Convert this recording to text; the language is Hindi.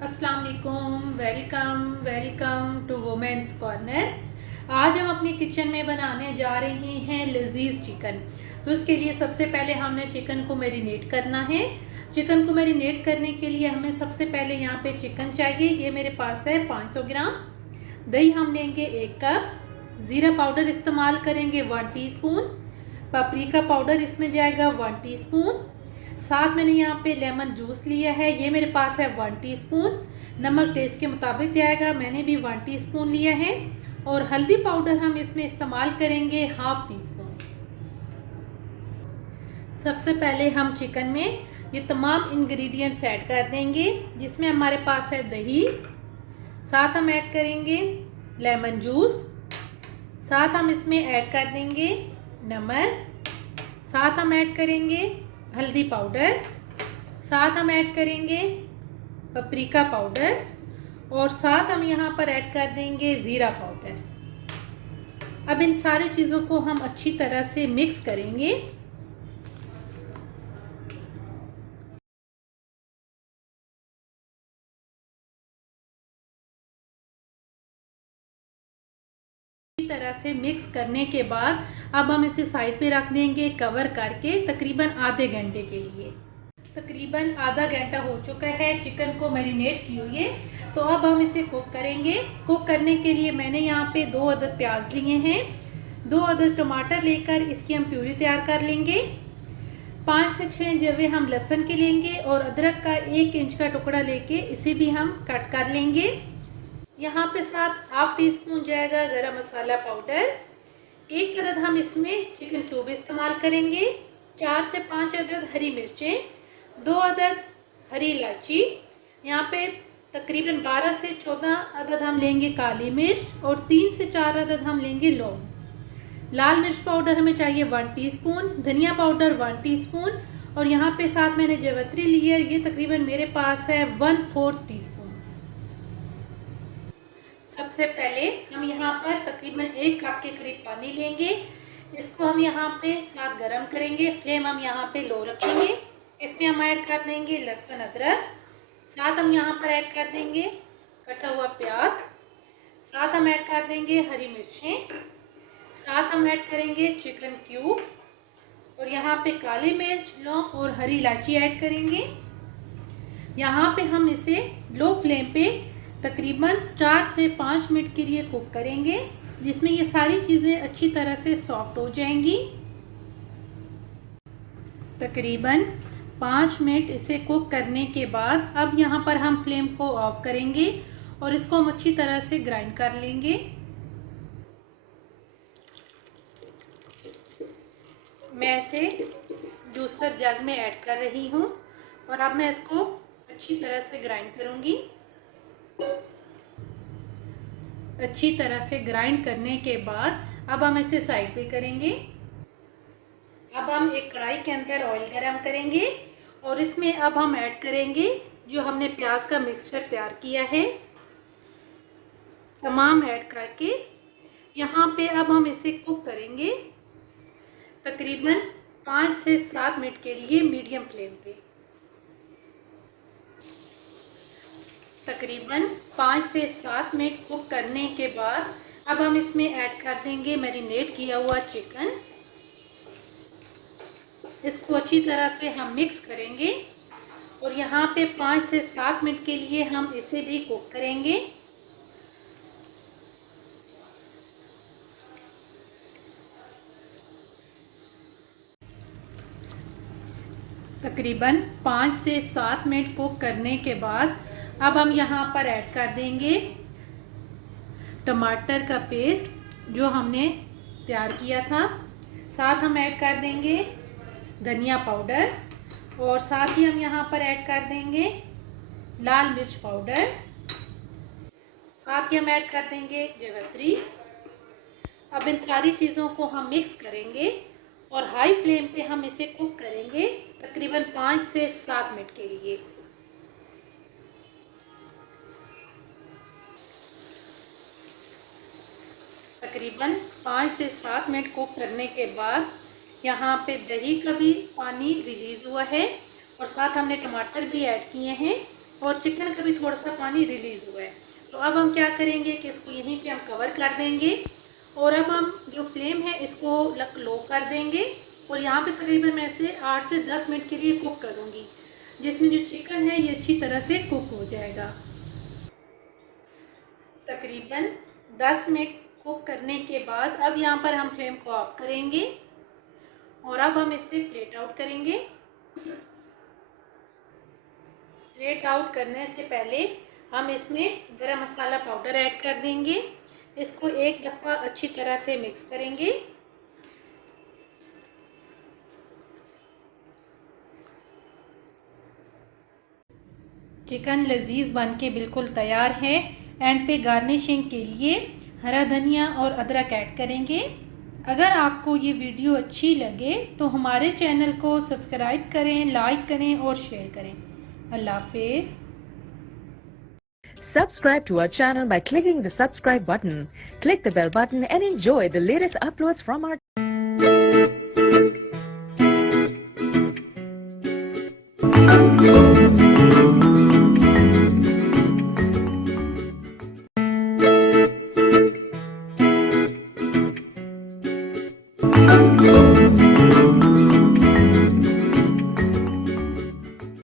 अस्सलाम वालेकुम। Welcome welcome to women's corner. आज हम अपनी किचन में बनाने जा रहे हैं लजीज चिकन। तो इसके लिए सबसे पहले हमने चिकन को मैरिनेट करना है। चिकन को मैरिनेट करने के लिए हमें सबसे पहले यहाँ पे चिकन चाहिए। ये मेरे पास है 500 ग्राम। दही हम लेंगे 1 कप। ज़ीरा पाउडर इस्तेमाल करेंगे 1 टीस्पून। पापरिका पाउडर इसमें जाएगा 1 टीस्पून। साथ मैंने यहाँ पे लेमन जूस लिया है, ये मेरे पास है 1 टीस्पून। नमक टेस्ट के मुताबिक जाएगा, मैंने भी 1 टीस्पून लिया है। और हल्दी पाउडर हम इसमें इस्तेमाल करेंगे 1/2 टीस्पून। सबसे पहले हम चिकन में ये तमाम इंग्रेडिएंट्स ऐड कर देंगे, जिसमें हमारे पास है दही, साथ हम ऐड करेंगे लेमन जूस, साथ हम इसमें ऐड कर देंगे नमक, साथ हम ऐड करेंगे हल्दी पाउडर, साथ हम ऐड करेंगे पापरिका पाउडर और साथ हम यहाँ पर ऐड कर देंगे ज़ीरा पाउडर। अब इन सारी चीज़ों को हम अच्छी तरह से मिक्स करेंगे। तरह से मिक्स करने के बाद अब हम इसे साइड पे रख देंगे कवर करके तकरीबन आधे घंटे के लिए। तकरीबन आधा घंटा हो चुका है चिकन को मैरिनेट किए हुए। तो अब हम इसे कुक करेंगे। कुक करने के लिए मैंने यहाँ पे 2 अदद प्याज लिए हैं, 2 अदद टमाटर लेकर इसकी हम प्यूरी तैयार कर लेंगे। 5 से 6 जवे हम लहसुन के लेंगे और अदरक का 1 इंच का टुकड़ा लेके इसे भी हम कट कर लेंगे। यहाँ पे साथ 1/2 टीस्पून जाएगा गरम मसाला पाउडर। 1 अदद हम इसमें चिकन क्यूब इस्तेमाल करेंगे। 4 से 5 अदद हरी मिर्चें, 2 अदद हरी इलायची, यहाँ पे तकरीबन 12 से 14 अदद हम लेंगे काली मिर्च और 3 से 4 अदद हम लेंगे लौंग। लाल मिर्च पाउडर हमें चाहिए 1 टीस्पून, धनिया पाउडर 1 टीस्पून और यहाँ पे साथ मैंने जावित्री ली है, ये तकरीबन मेरे पास है 1/4 टीस्पून। सबसे पहले हम यहाँ पर तकरीबन 1 कप के करीब पानी लेंगे। इसको हम यहाँ पे साथ गरम करेंगे। फ्लेम हम यहाँ पे लो रखेंगे। इसमें हम ऐड कर देंगे लहसुन अदरक, साथ हम यहाँ पर ऐड कर देंगे कटा हुआ प्याज, साथ हम ऐड कर देंगे हरी मिर्चें, साथ हम ऐड करेंगे चिकन क्यूब और यहाँ पे काली मिर्च, लौंग और हरी इलायची ऐड करेंगे। यहाँ पे हम इसे लो फ्लेम पे तकरीबन 4 से 5 मिनट के लिए कुक करेंगे, जिसमें ये सारी चीज़ें अच्छी तरह से सॉफ्ट हो जाएंगी। तकरीबन 5 मिनट इसे कुक करने के बाद अब यहाँ पर हम फ्लेम को ऑफ करेंगे और इसको हम अच्छी तरह से ग्राइंड कर लेंगे। मैं इसे जूसर जग में ऐड कर रही हूँ और अब मैं इसको अच्छी तरह से ग्राइंड करूँगी। अच्छी तरह से ग्राइंड करने के बाद अब हम इसे साइड पे करेंगे। अब हम एक कढ़ाई के अंदर ऑयल गरम करेंगे और इसमें अब हम ऐड करेंगे जो हमने प्याज का मिक्सचर तैयार किया है, तमाम ऐड करके यहाँ पे अब हम इसे कुक करेंगे तकरीबन 5 से 7 मिनट के लिए मीडियम फ्लेम पे। तकरीबन 5 से 7 मिनट कुक करने के बाद अब हम इसमें ऐड कर देंगे मैरिनेट किया हुआ चिकन। इसको अच्छी तरह से हम मिक्स करेंगे और यहाँ पे 5 से 7 मिनट के लिए हम इसे भी कुक करेंगे। तकरीबन 5 से 7 मिनट कुक करने के बाद अब हम यहाँ पर ऐड कर देंगे टमाटर का पेस्ट जो हमने तैयार किया था, साथ हम ऐड कर देंगे धनिया पाउडर और साथ ही हम यहाँ पर ऐड कर देंगे लाल मिर्च पाउडर, साथ ही हम ऐड कर देंगे जावित्री। अब इन सारी चीज़ों को हम मिक्स करेंगे और हाई फ्लेम पे हम इसे कुक करेंगे तकरीबन 5 से 7 मिनट के लिए। तकरीबन 5 से 7 मिनट कुक करने के बाद यहाँ पे दही का भी पानी रिलीज़ हुआ है और साथ हमने टमाटर भी ऐड किए हैं। और चिकन का भी थोड़ा सा पानी रिलीज़ हुआ है। तो अब हम क्या करेंगे कि इसको यहीं पे हम कवर कर देंगे और अब हम जो फ्लेम है इसको लो कर देंगे और यहाँ पे तकरीबन मैं इसे 8 से 10 मिनट के लिए कुक करूँगी, जिसमें जो चिकन है ये अच्छी तरह से कुक हो जाएगा। तकरीबन 10 मिनट कुक करने के बाद अब यहाँ पर हम फ्लेम को ऑफ करेंगे और अब हम इसे प्लेट आउट करेंगे। प्लेट आउट करने से पहले हम इसमें गरम मसाला पाउडर ऐड कर देंगे। इसको एक दफ़ा अच्छी तरह से मिक्स करेंगे। चिकन लजीज बन के बिल्कुल तैयार है। एंड पे गार्निशिंग के लिए हरा धनिया और अदरक ऐड करेंगे। अगर आपको ये वीडियो अच्छी लगे तो हमारे चैनल को सब्सक्राइब करें, लाइक करें और शेयर करें। अल्लाह हाफिज़। Subscribe to our channel by clicking the subscribe button. Click the bell button and enjoy the latest uploads from our